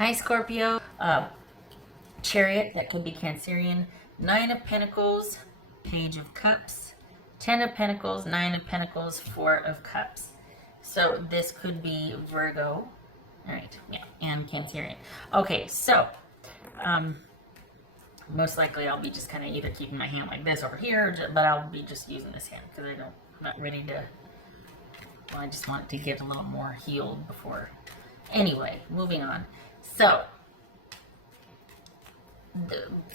Hi, Scorpio. Chariot, that could be Cancerian. Nine of Pentacles, Page of Cups, Ten of Pentacles, Nine of Pentacles, Four of Cups. So this could be Virgo. All right, yeah, and Cancerian. Okay, so most likely I'll be just kind of either keeping my hand like this over here, but I'll be just using this hand because I'm not ready to. Well, I just want to get a little more healed before. Anyway, moving on. So,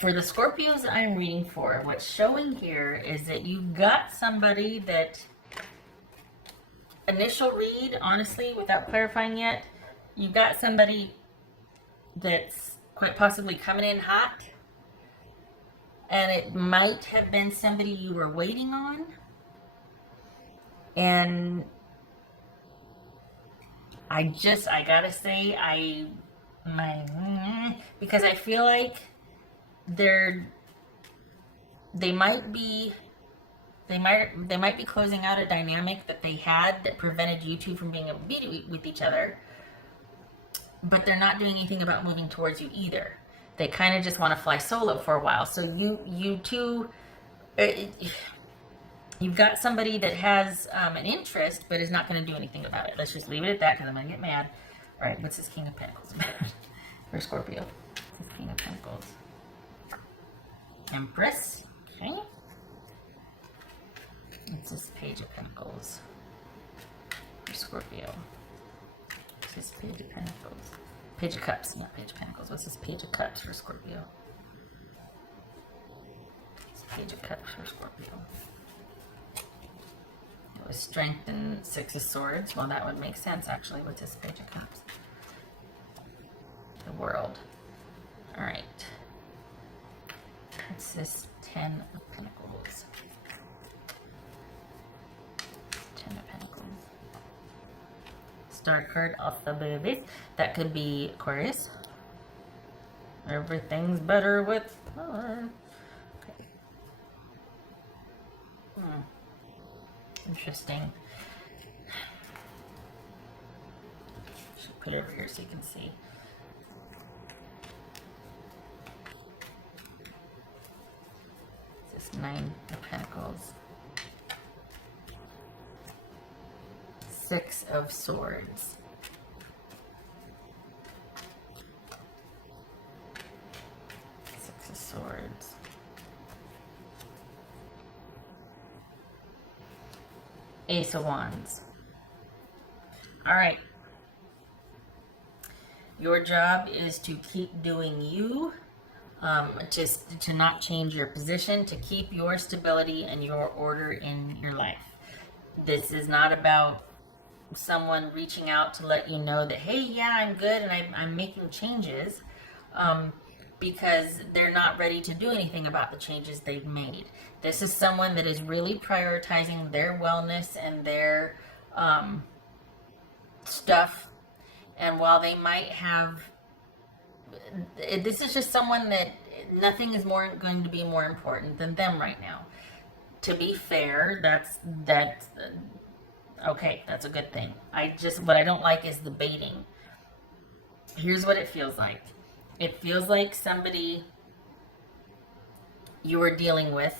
for the Scorpios I'm reading for, what's showing here is that you've got somebody that, initial read, honestly, without clarifying yet, you've got somebody that's quite possibly coming in hot, and it might have been somebody you were waiting on, and I gotta say, because I feel like they might be closing out a dynamic that they had that prevented you two from being able to be with each other, but they're not doing anything about moving towards you either. They kind of just want to fly solo for a while. So you two, you've got somebody that has an interest but is not going to do anything about it. Let's just leave it at that because I'm going to get mad. All right, what's this King of Pentacles for Scorpio? This King of Pentacles. Empress. Okay. What's this Page of Pentacles for Scorpio? What's this Page of Pentacles? Page of Cups, not Page of Pentacles. What's this Page of Cups for Scorpio? This Page of Cups for Scorpio. It was Strength and Six of Swords. Well, that would make sense, actually, with this Page of Cups. The World. All right. What's this Ten of Pentacles? Ten of Pentacles. Star card off the babies. That could be Aquarius. Everything's better with her. Okay. Interesting. Should put it over here so you can see. This is Nine of Pentacles. Six of Swords. Six of Swords. Ace of Wands. All right. Your job is to keep doing you, just to not change your position, to keep your stability and your order in your life. This is not about someone reaching out to let you know that, hey, yeah, I'm good and I'm making changes, because they're not ready to do anything about the changes they've made. This is someone that is really prioritizing their wellness and their stuff. And while they might have, this is just someone that nothing is going to be more important than them right now. To be fair, that's okay, that's a good thing. What I don't like is the baiting. Here's what it feels like. It feels like somebody you were dealing with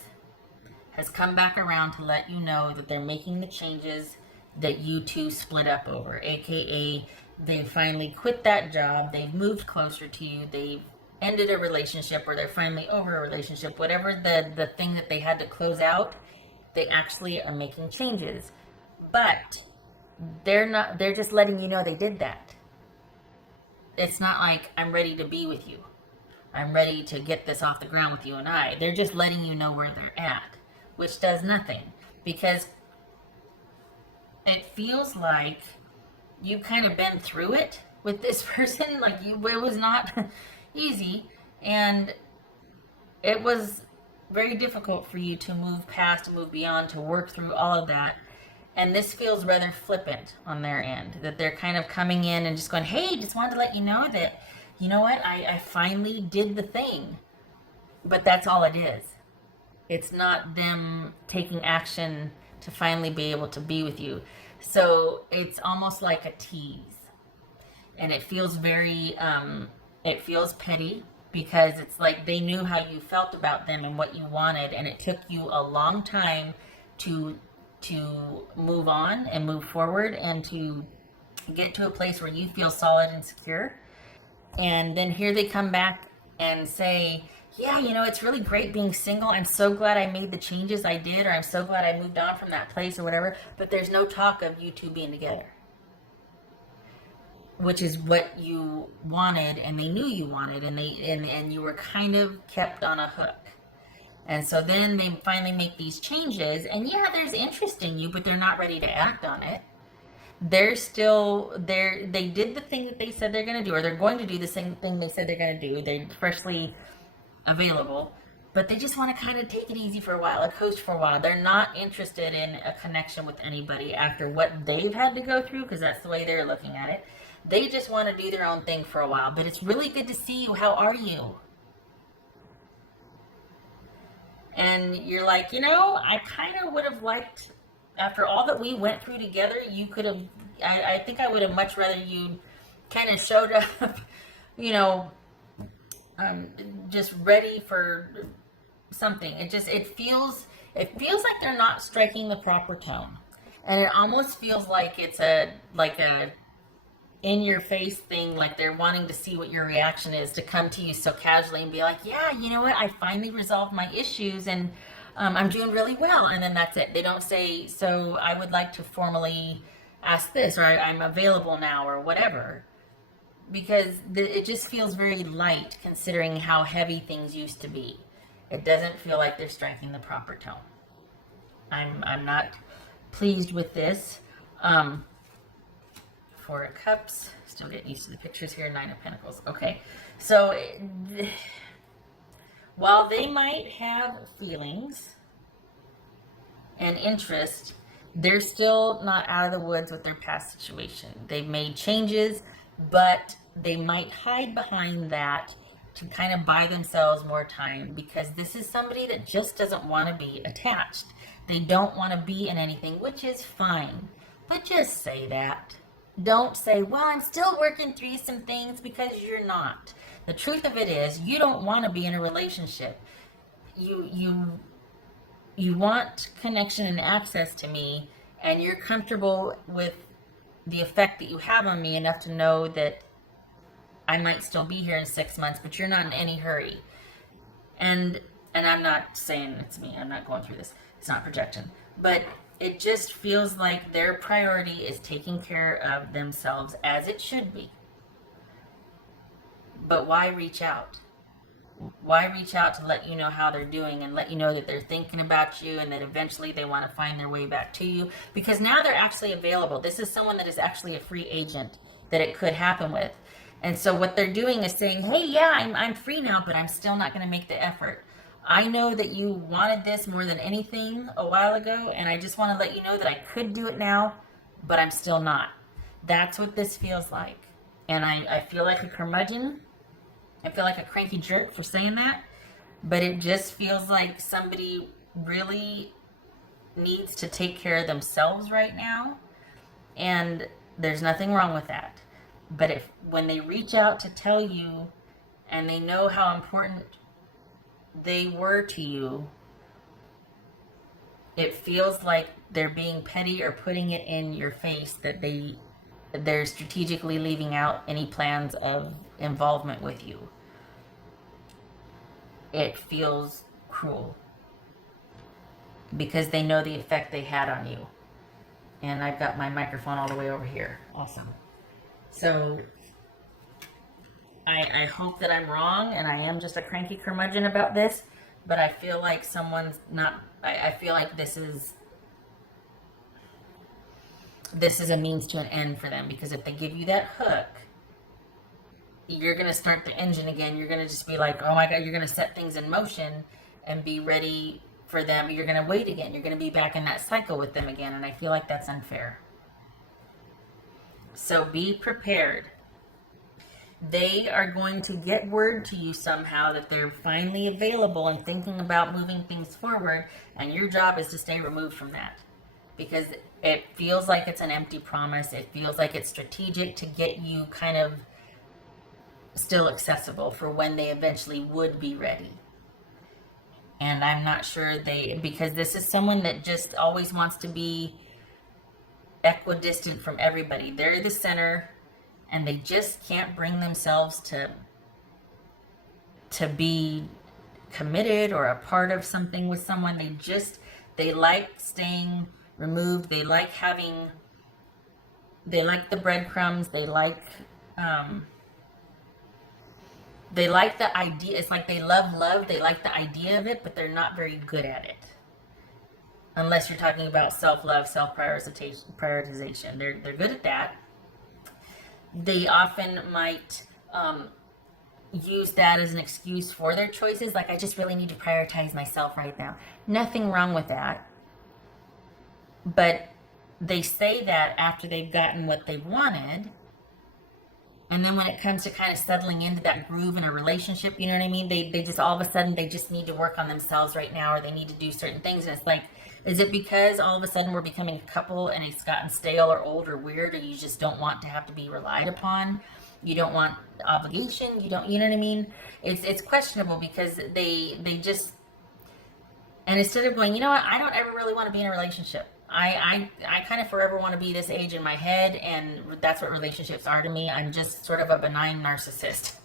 has come back around to let you know that they're making the changes that you two split up over. AKA, they finally quit that job, they've moved closer to you, they've ended a relationship, or they're finally over a relationship. Whatever the thing that they had to close out, they actually are making changes. But they're just letting you know they did that. It's not like, I'm ready to be with you, I'm ready to get this off the ground with you and I. They're just letting you know where they're at, which does nothing, because it feels like you've kind of been through it with this person. Like, it was not easy, and it was very difficult for you to move past, move beyond, to work through all of that. And this feels rather flippant on their end, that they're kind of coming in and just going, hey, just wanted to let you know that, you know what, I finally did the thing. But that's all it is. It's not them taking action to finally be able to be with you. So it's almost like a tease. And it feels very, it feels petty, because it's like they knew how you felt about them and what you wanted, and it took you a long time to move on and move forward and to get to a place where you feel solid and secure. And then here they come back and say, yeah, you know, it's really great being single. I'm so glad I made the changes I did, or I'm so glad I moved on from that place or whatever. But there's no talk of you two being together, which is what you wanted, and they knew you wanted, and and you were kind of kept on a hook. And so then they finally make these changes, and yeah, there's interest in you, but they're not ready to act on it. They're still there. They did the thing that they said they're going to do, or they're going to do the same thing they said they're going to do. They're freshly available, but they just want to kind of take it easy for a while, a coast for a while. They're not interested in a connection with anybody after what they've had to go through, because that's the way they're looking at it. They just want to do their own thing for a while. But it's really good to see you. How are you? And you're like, you know, I kind of would have liked, after all that we went through together, you could have, I think I would have much rather you kind of showed up, you know, just ready for something. It feels like they're not striking the proper tone. And it almost feels like it's a in your face thing, like they're wanting to see what your reaction is, to come to you so casually and be like, yeah, you know what, I finally resolved my issues, and I'm doing really well. And then that's it. They don't say, so I would like to formally ask this, or I'm available now, or whatever. Because it just feels very light, considering how heavy things used to be. It doesn't feel like they're striking the proper tone. I'm not pleased with this. Four of Cups. Still getting used to the pictures here. Nine of Pentacles. Okay. So, while they might have feelings and interest, they're still not out of the woods with their past situation. They've made changes, but they might hide behind that to kind of buy themselves more time, because this is somebody that just doesn't want to be attached. They don't want to be in anything, which is fine. But just say that. Don't say, well, I'm still working through some things, because you're not. The truth of it is, you don't want to be in a relationship. You want connection and access to me, and you're comfortable with the effect that you have on me enough to know that I might still be here in 6 months, but you're not in any hurry. And I'm not saying it's me. I'm not going through this. It's not projection. But it just feels like their priority is taking care of themselves, as it should be. But why reach out? Why reach out to let you know how they're doing, and let you know that they're thinking about you, and that eventually they want to find their way back to you? Because now they're actually available. This is someone that is actually a free agent that it could happen with. And so what they're doing is saying, hey, yeah, I'm free now, but I'm still not going to make the effort. I know that you wanted this more than anything a while ago, and I just want to let you know that I could do it now, but I'm still not. That's what this feels like. And I feel like a curmudgeon. I feel like a cranky jerk for saying that, but it just feels like somebody really needs to take care of themselves right now, and there's nothing wrong with that. But when they reach out to tell you, and they know how important they were to you, it feels like they're being petty, or putting it in your face that they're strategically leaving out any plans of involvement with you. It feels cruel, because they know the effect they had on you. And I've got my microphone all the way over here. Awesome. So I hope that I'm wrong, and I am just a cranky curmudgeon about this, but I feel like someone's not, I feel like this is a means to an end for them, because if they give you that hook, you're going to start the engine again. You're going to just be like, oh my God, you're going to set things in motion and be ready for them. You're going to wait again. You're going to be back in that cycle with them again, and I feel like that's unfair. So be prepared. They are going to get word to you somehow that they're finally available and thinking about moving things forward, and your job is to stay removed from that. Because It feels like it's an empty promise. It feels like it's strategic to get you kind of still accessible for when they eventually would be ready. And I'm not sure because this is someone that just always wants to be equidistant from everybody. They're the center, and they just can't bring themselves to be committed or a part of something with someone. They like staying removed. They like the breadcrumbs. They like the idea. It's like they love. They like the idea of it, but they're not very good at it. Unless you're talking about self-love, self-prioritization. They're good at that. They often might use that as an excuse for their choices. Like, I just really need to prioritize myself right now. Nothing wrong with that. But they say that after they've gotten what they wanted. And then when it comes to kind of settling into that groove in a relationship, you know what I mean? They just all of a sudden, they just need to work on themselves right now, or they need to do certain things. And it's like, is it because all of a sudden we're becoming a couple and it's gotten stale or old or weird, or you just don't want to have to be relied upon? You don't want obligation. You know what I mean? It's questionable because they just, and instead of going, you know what, I don't ever really want to be in a relationship. I kind of forever want to be this age in my head, and that's what relationships are to me. I'm just sort of a benign narcissist,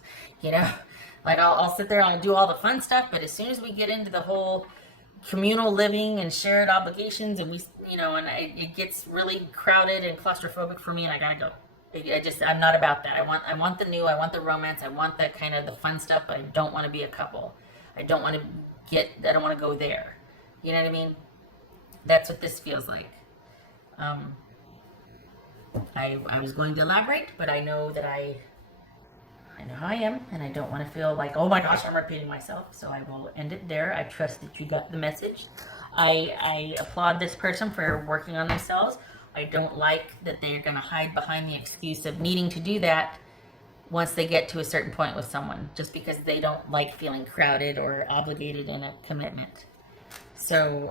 you know? Like, I'll sit there, I'll do all the fun stuff, but as soon as we get into the whole communal living and shared obligations, and it gets really crowded and claustrophobic for me, and I gotta go. I'm not about that. I want the new, I want the romance, I want that kind of the fun stuff, but I don't want to be a couple. I don't want to go there. You know what I mean? That's what this feels like. I was going to elaborate, but I know that I know how I am, and I don't want to feel like, oh my gosh, I'm repeating myself. So I will end it there. I trust that you got the message. I applaud this person for working on themselves. I don't like that they're going to hide behind the excuse of needing to do that once they get to a certain point with someone, just because they don't like feeling crowded or obligated in a commitment. So,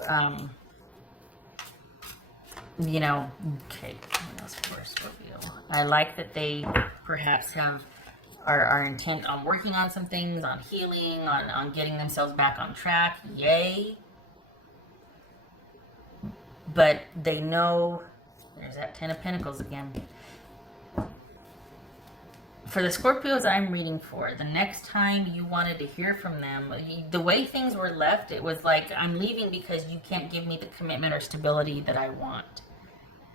okay, what else for Scorpio? I like that they perhaps are intent on working on some things, on healing, on getting themselves back on track. Yay. But they know, there's that Ten of Pentacles again. For the Scorpios I'm reading for, the next time you wanted to hear from them, the way things were left, it was like, I'm leaving because you can't give me the commitment or stability that I want.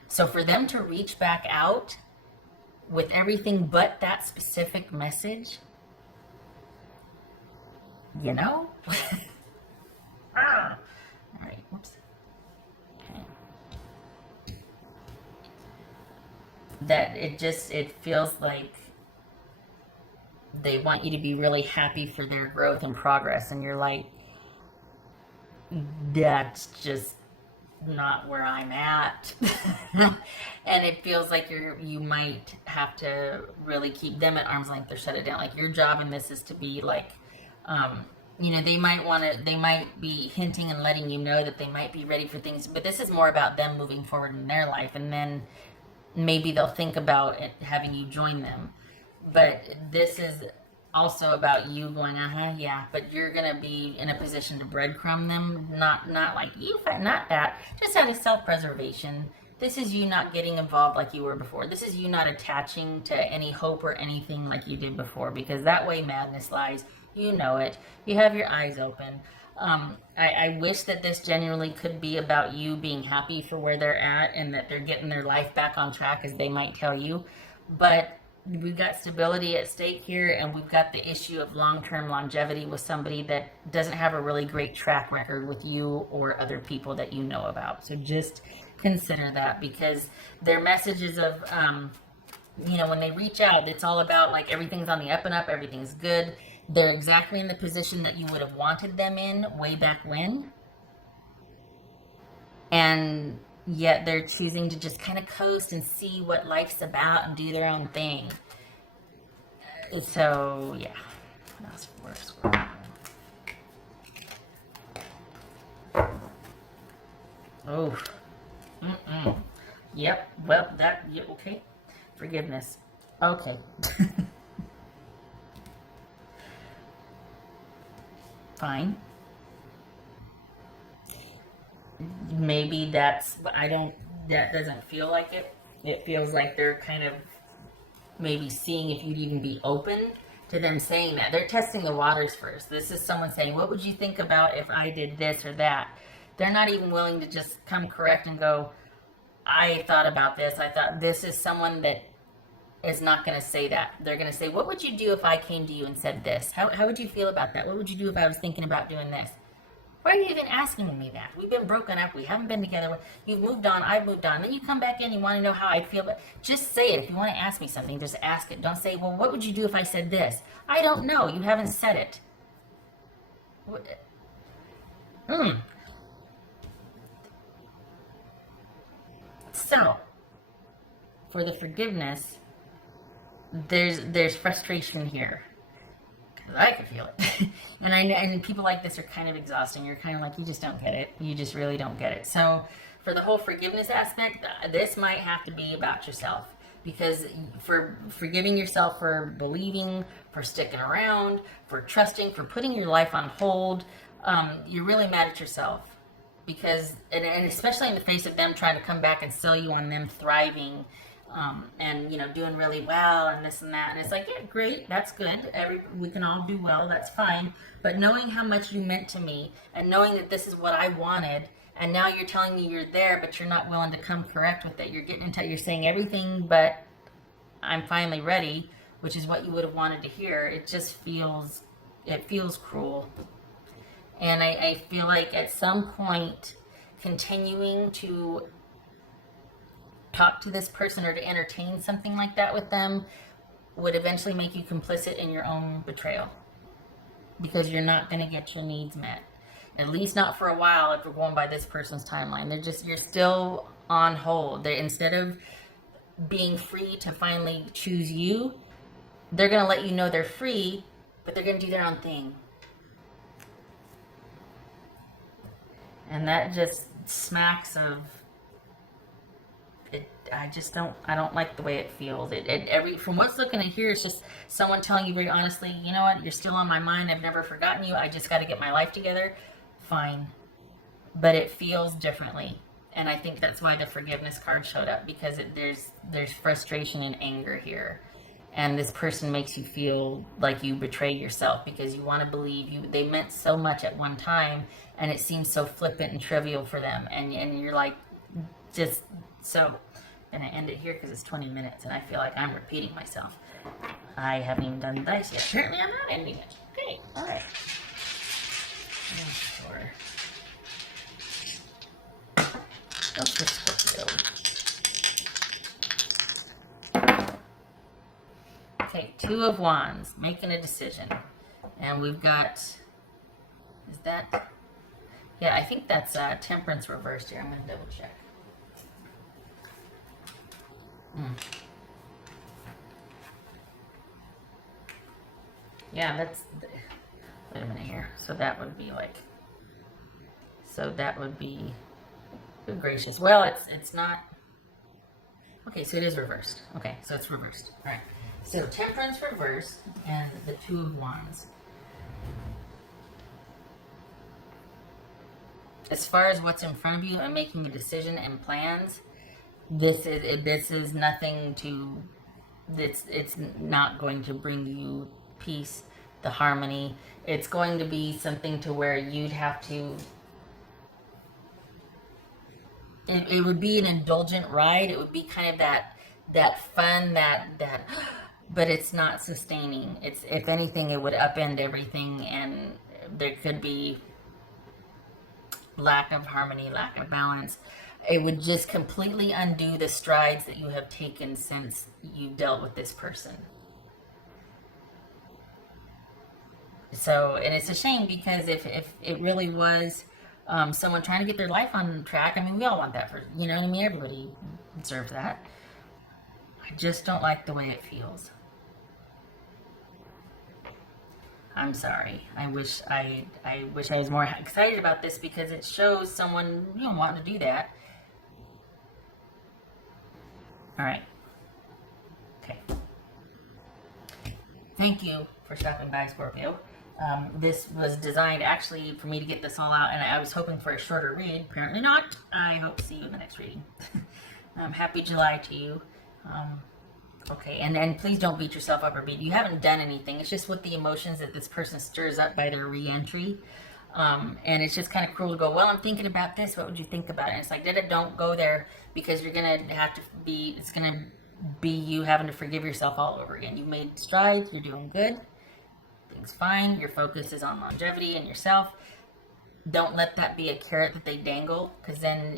So for them to reach back out with everything but that specific message, All right, whoops. Okay. That it feels like they want you to be really happy for their growth and progress, and you're like, that's just not where I'm at. And it feels like you might have to really keep them at arm's length or shut it down. Like, your job in this is to be like, they might be hinting and letting you know that they might be ready for things, but this is more about them moving forward in their life, and then maybe they'll think about having you join them. But this is also about you going, yeah, but you're gonna be in a position to breadcrumb them, not like you, not that, just out of self-preservation. This is you not getting involved like you were before. This is you not attaching to any hope or anything like you did before, because that way madness lies. You know it. You have your eyes open. I wish that this genuinely could be about you being happy for where they're at and that they're getting their life back on track, as they might tell you. But we've got stability at stake here, and we've got the issue of long-term longevity with somebody that doesn't have a really great track record with you or other people that you know about. So just consider that, because their messages of, when they reach out, it's all about like everything's on the up and up, everything's good. They're exactly in the position that you would have wanted them in way back when. And yet they're choosing to just kind of coast and see what life's about and do their own thing. So, yeah. That's worse. Oh. Yep. Well, okay. Forgiveness. Okay. Fine. Maybe that doesn't feel like it. It feels like they're kind of maybe seeing if you'd even be open to them saying that. They're testing the waters first. This is someone saying, what would you think about if I did this or that? They're not even willing to just come correct and go, I thought about this. I thought this is someone that is not going to say that. They're going to say, what would you do if I came to you and said this? How would you feel about that? What would you do if I was thinking about doing this? Why are you even asking me that? We've been broken up. We haven't been together. You've moved on. I've moved on. Then you come back in. You want to know how I feel. But just say it. If you want to ask me something, just ask it. Don't say, well, what would you do if I said this? I don't know. You haven't said it. So, for the forgiveness, there's frustration here. I could feel it. and people like this are kind of exhausting. You're kind of like, you just don't get it. You just really don't get it. So for the whole forgiveness aspect, this might have to be about yourself. Because for forgiving yourself for believing, for sticking around, for trusting, for putting your life on hold, you're really mad at yourself. Because, and especially in the face of them trying to come back and sell you on them thriving, and doing really well and this and that, and it's like, yeah, great, that's good, we can all do well, that's fine, but knowing how much you meant to me and knowing that this is what I wanted, and now you're telling me you're there but you're not willing to come correct with it, you're saying everything but I'm finally ready, which is what you would have wanted to hear. It feels cruel. And I feel like at some point continuing to talk to this person or to entertain something like that with them would eventually make you complicit in your own betrayal, because you're not going to get your needs met, at least not for a while. If we're going by this person's timeline, you're still on hold. Instead of being free to finally choose you, they're going to let you know they're free, but they're going to do their own thing. And that just smacks of it. I don't like the way it feels. From what's looking at here, it's just someone telling you very honestly, you know what, you're still on my mind. I've never forgotten you. I just got to get my life together. Fine. But it feels differently. And I think that's why the forgiveness card showed up, because there's frustration and anger here. And this person makes you feel like you betray yourself, because you want to believe they meant so much at one time, and it seems so flippant and trivial for them. And you're like, just so. I'm going to end it here because it's 20 minutes, and I feel like I'm repeating myself. I haven't even done the dice yet. Apparently I'm not ending it. Okay, all right. Go for Scorpio. Okay, Two of Wands, making a decision. And we've got, is that, yeah, I think that's Temperance reversed here. I'm going to double check. Yeah, wait a minute here. So that would be, good gracious. Well, it's not, okay, so it is reversed. Okay, so it's reversed. All right. So Temperance reversed and the Two of Wands. As far as what's in front of you and making a decision and plans, this is nothing to. It's not going to bring you peace, the harmony. It's going to be something to where you'd have to. It would be an indulgent ride. It would be kind of that fun, that. But it's not sustaining. If anything, it would upend everything, and there could be lack of harmony, lack of balance. It would just completely undo the strides that you have taken since you dealt with this person. So, and it's a shame, because if it really was someone trying to get their life on track, I mean, we all want that you know what I mean? Everybody deserves that. I just don't like the way it feels. I'm sorry. I wish I was more excited about this, because it shows someone wanting to do that. All right. Okay. Thank you for stopping by, Scorpio. This was designed actually for me to get this all out, and I was hoping for a shorter read. Apparently not. I hope to see you in the next reading. Happy July to you. Okay, and please don't beat yourself up or beat. You haven't done anything. It's just with the emotions that this person stirs up by their re-entry. And it's just kind of cruel to go, well, I'm thinking about this. What would you think about it? And it's like, don't go there, because you're going to have to be, it's going to be you having to forgive yourself all over again. You made strides. You're doing good. Things fine. Your focus is on longevity and yourself. Don't let that be a carrot that they dangle, because then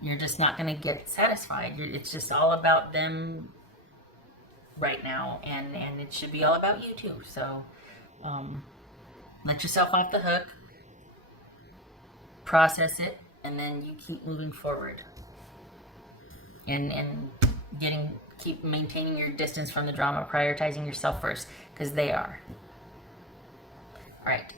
you're just not going to get satisfied. It's just all about them right now, and it should be all about you too. So let yourself off the hook, process it, and then you keep moving forward, and keep maintaining your distance from the drama, prioritizing yourself first, because they are. All right.